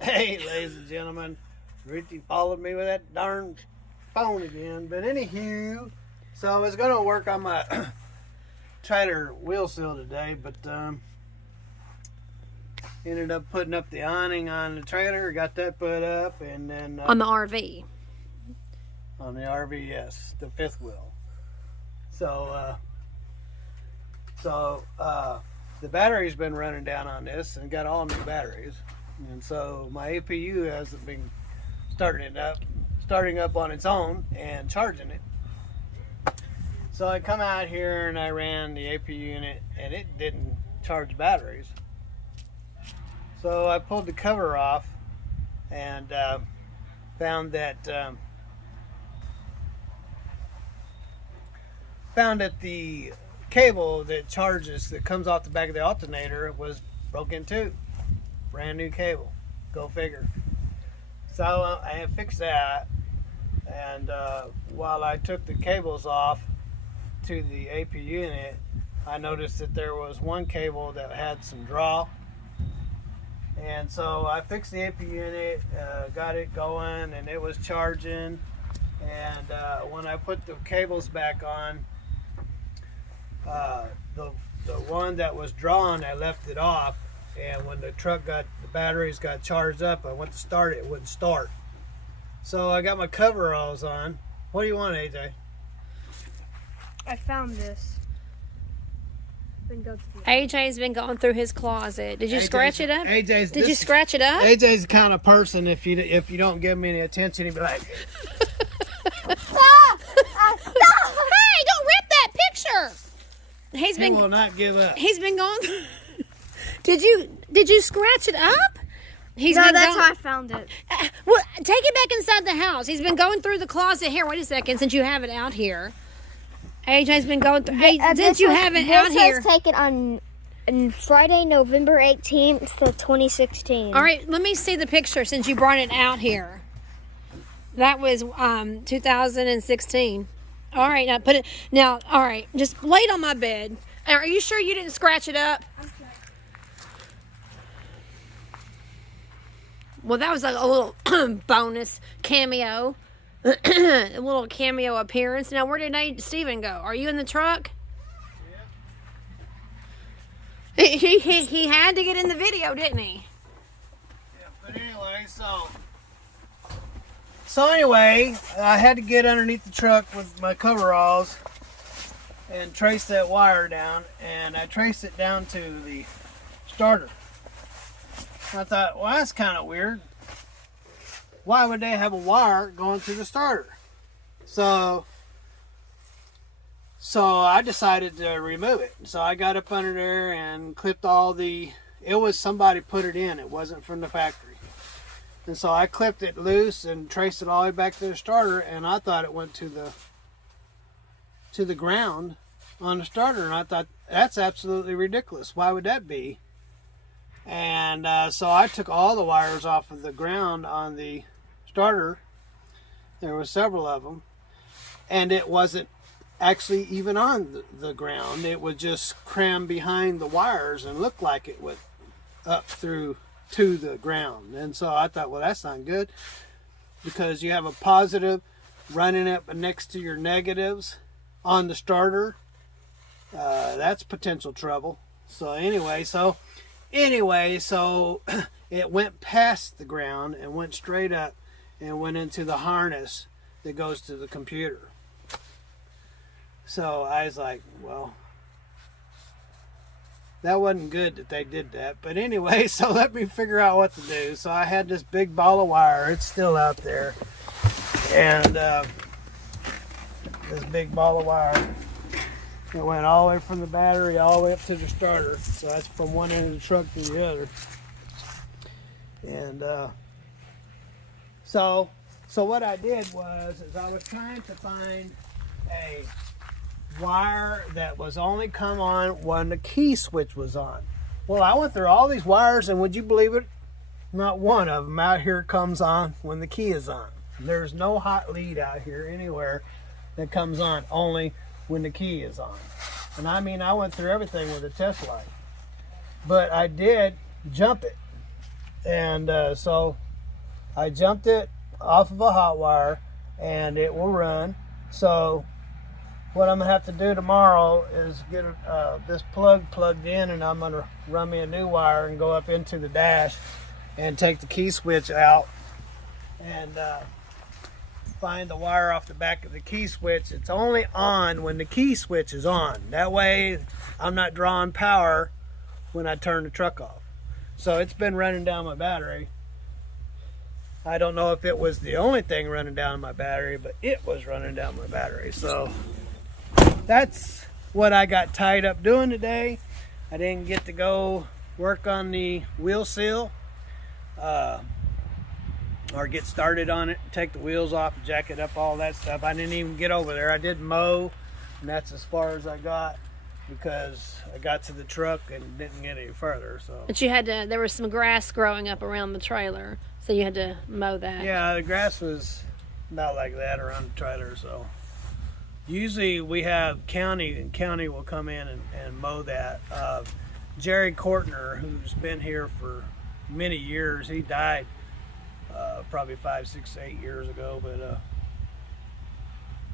Hey, ladies and gentlemen, Richie followed me with that darn phone again. But anywho, so I was going to work on my trailer wheel seal today, but ended up putting up the awning on the trailer, got that put up, and then... on the RV. On the RV, yes, the fifth wheel. So the battery's been running down on this and got all new batteries. And so my APU hasn't been starting up on its own and charging it. So I come out here and I ran the APU unit and it didn't charge batteries. So I pulled the cover off and found that the cable that charges, that comes off the back of the alternator, was broken too. Brand new cable. Go figure. So I fixed that, and while I took the cables off to the APU unit, I noticed that there was one cable that had some draw. And so I fixed the APU unit, got it going, and it was charging. And when I put the cables back on, the one that was drawn, I left it off, and when the batteries got charged up, I went to start it, it wouldn't start. So I got my coveralls on. What do you want, AJ? I found this. AJ's been going through his closet. Did you scratch it up? Did you scratch it up? AJ's the kind of person, if you don't give him any attention, he'd be like... Hey, don't rip that picture! He will not give up. He's been going... Did you scratch it up? No, that's how I found it. Well, take it back inside the house. He's been going through the closet. Here, wait a second, since you have it out here. AJ's been going through... since you have it out here. This was taken on Friday, November 18th of 2016. All right, let me see the picture since you brought it out here. That was 2016. All right, now put it... Now, all right, just lay it on my bed. Are you sure you didn't scratch it up? Okay. Well, that was like a little bonus cameo. A little cameo appearance. Now, where did Steven go? Are you in the truck? Yeah. He had to get in the video, didn't he? Yeah, but anyway, so anyway, I had to get underneath the truck with my coveralls and trace that wire down, and I traced it down to the starter. I thought, well, that's kind of weird. Why would they have a wire going through the starter? So I decided to remove it. So I got up under there and clipped all the... It was somebody put it in. It wasn't from the factory. And so I clipped it loose and traced it all the way back to the starter, and I thought it went to the ground on the starter. And I thought, that's absolutely ridiculous. Why would that be? And so I took all the wires off of the ground on the starter. There were several of them, and it wasn't actually even on the ground. It was just crammed behind the wires and looked like it went up through to the ground. And so I thought, well, that's not good, because you have a positive running up next to your negatives on the starter. That's potential trouble. So anyway, it went past the ground and went straight up and went into the harness that goes to the computer. So I was like, well, that wasn't good that they did that. But anyway, so let me figure out what to do. So I had this big ball of wire. It's still out there. And this big ball of wire, it went all the way from the battery all the way up to the starter. So that's from one end of the truck to the other. And so what I did is I was trying to find a wire that was only come on when the key switch was on. Well, I went through all these wires, and would you believe it? Not one of them out here comes on when the key is on. There's no hot lead out here anywhere that comes on, only when the key is on. And I mean, I went through everything with a test light, but I did jump it. And so I jumped it off of a hot wire, and it will run. So what I'm gonna have to do tomorrow is get this plug plugged in, and I'm gonna run me a new wire and go up into the dash and take the key switch out and find the wire off the back of the key switch. It's only on when the key switch is on. That way I'm not drawing power when I turn the truck off. So it's been running down my battery. I don't know if it was the only thing running down my battery, but it was running down my battery. So that's what I got tied up doing today. I didn't get to go work on the wheel seal or get started on it, take the wheels off, jack it up, all that stuff. I didn't even get over there. I did mow, and that's as far as I got because I got to the truck and didn't get any further. So. But you had to, there was some grass growing up around the trailer, so you had to mow that. Yeah, the grass was not like that around the trailer, so. Usually we have county, and county will come in and mow that. Jerry Kortner, who's been here for many years, he died probably 5, 6, 8 years ago, but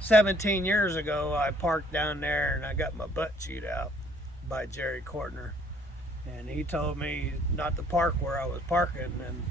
17 years ago I parked down there and I got my butt chewed out by Jerry Kortner, and he told me not to park where I was parking and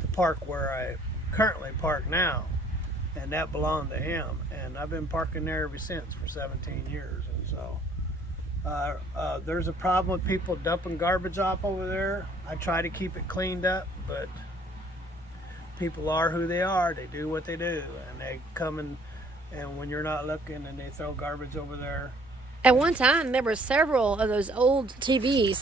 to park where I currently park now, and that belonged to him, and I've been parking there ever since for 17 years. And so there's a problem with people dumping garbage off over there. I try to keep it cleaned up, but people are who they are. They do what they do, and they come and when you're not looking, and they throw garbage over there. At one time, there were several of those old TVs,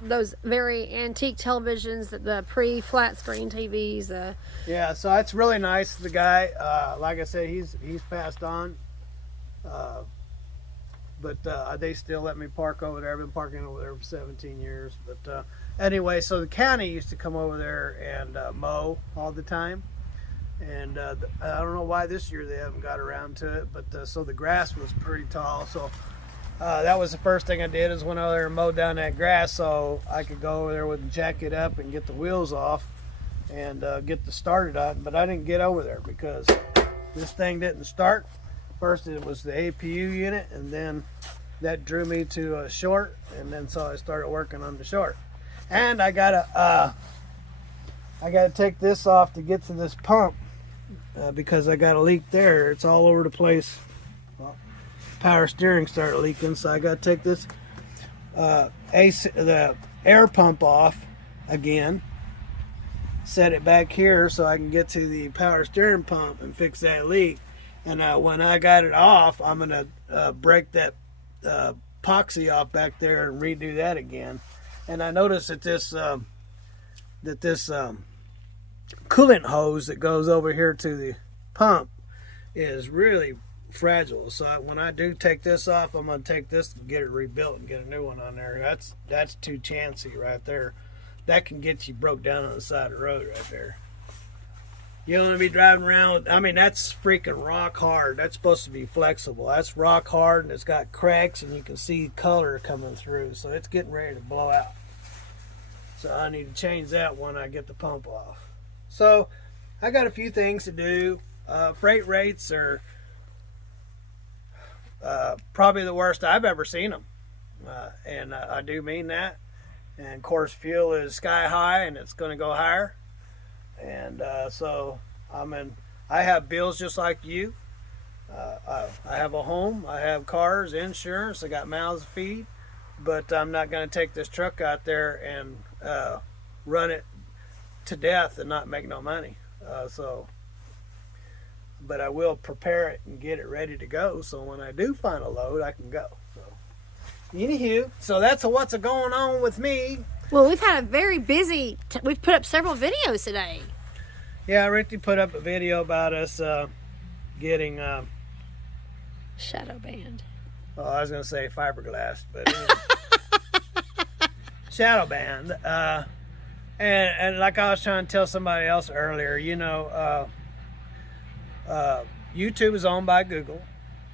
those very antique televisions, the pre-flat screen TVs. Yeah, so that's really nice. The guy, like I said, he's passed on, but they still let me park over there. I've been parking over there for 17 years. But anyway, so the county used to come over there and mow all the time. And I don't know why this year they haven't got around to it, but so the grass was pretty tall. So that was the first thing I did, is went over there and mowed down that grass so I could go over there and jack it up and get the wheels off and get the started on. But I didn't get over there because this thing didn't start. First it was the APU unit, and then that drew me to a short, and then so I started working on the short. And I gotta take this off to get to this pump because I got a leak there. It's all over the place. Well, power steering started leaking, so I got to take this the air pump off again, set it back here so I can get to the power steering pump and fix that leak. And when I got it off, I'm gonna break that epoxy off back there and redo that again. And I noticed that this coolant hose that goes over here to the pump is really fragile. So when I do take this off, I'm going to take this and get it rebuilt and get a new one on there. That's too chancy right there. That can get you broke down on the side of the road right there. You don't want to be driving around with, I mean, that's freaking rock hard. That's supposed to be flexible. That's rock hard, and it's got cracks, and you can see color coming through. So it's getting ready to blow out. So I need to change that when I get the pump off. So I got a few things to do. Freight rates are probably the worst I've ever seen them. And I do mean that. And of course, fuel is sky high, and it's going to go higher. And so I have bills just like you. I have a home, I have cars, insurance, I got mouths to feed. But I'm not going to take this truck out there and run it to death and not make no money. But I will prepare it and get it ready to go, so when I do find a load, I can go. So, anywho, so that's what's going on with me. Well, we've had a very busy, we've put up several videos today. Yeah, Ricky put up a video about us getting... shadowbanned. Oh, I was going to say fiberglass, but anyway. Shadowbanned. And like I was trying to tell somebody else earlier, you know, YouTube is owned by Google,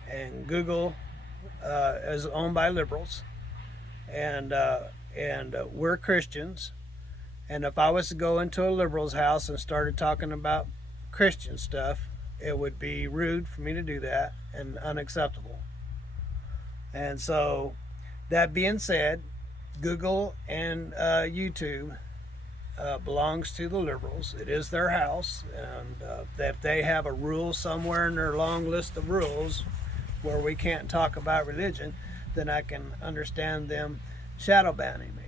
and Google is owned by liberals, and we're Christians, And if I was to go into a liberal's house and started talking about Christian stuff, it would be rude for me to do that and unacceptable. And so, that being said, Google and YouTube belongs to the liberals. It is their house, and if they have a rule somewhere in their long list of rules where we can't talk about religion, then I can understand them shadow banning me.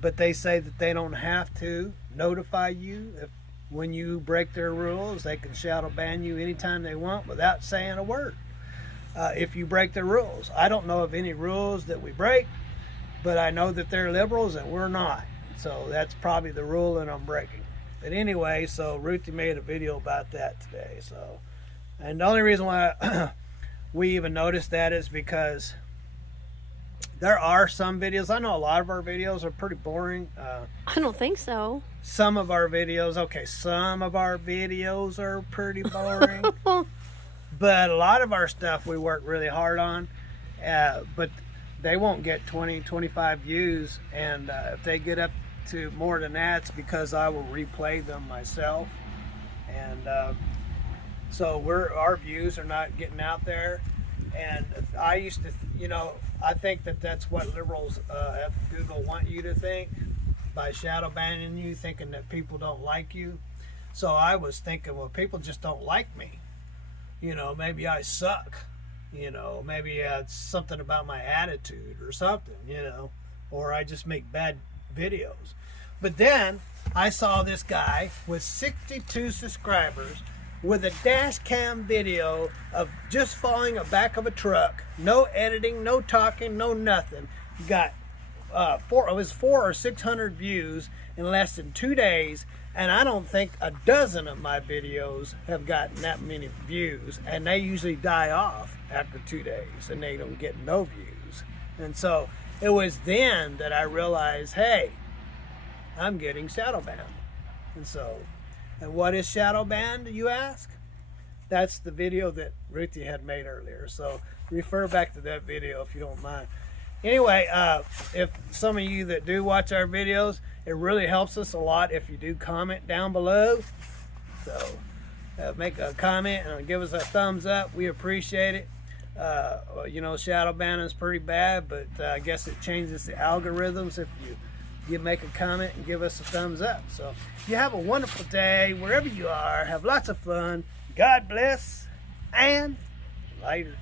But they say that they don't have to notify you when you break their rules. They can shadow ban you anytime they want without saying a word. If you break the rules, I don't know of any rules that we break, but I know that they're liberals and we're not. So that's probably the rule that I'm breaking. But anyway, so Ruthie made a video about that today. So, and the only reason why we even noticed that is because there are some videos. I know a lot of our videos are pretty boring. I don't think so. Some of our videos are pretty boring. But a lot of our stuff we work really hard on. But they won't get 20, 25 views. And if they get up to more than that, it's because I will replay them myself. And so our views are not getting out there. And I used to, I think that that's what liberals at Google want you to think by shadow banning you, thinking that people don't like you. So I was thinking, well, people just don't like me. Maybe I suck. Maybe it's something about my attitude or something, or I just make bad videos. But then I saw this guy with 62 subscribers with a dash cam video of just following the back of a truck. No editing, no talking, no nothing. He got 400 or 600 views in less than 2 days, and I don't think a dozen of my videos have gotten that many views, and they usually die off after 2 days and they don't get no views. And so it was then that I realized, hey, I'm getting shadow banned. And what is shadow banned, you ask? That's the video that Ruthie had made earlier. So refer back to that video if you don't mind. Anyway, if some of you that do watch our videos, it really helps us a lot if you do comment down below. So make a comment and give us a thumbs up. We appreciate it. Shadow banning is pretty bad, but I guess it changes the algorithms if you make a comment and give us a thumbs up. So you have a wonderful day wherever you are. Have lots of fun. God bless, and later.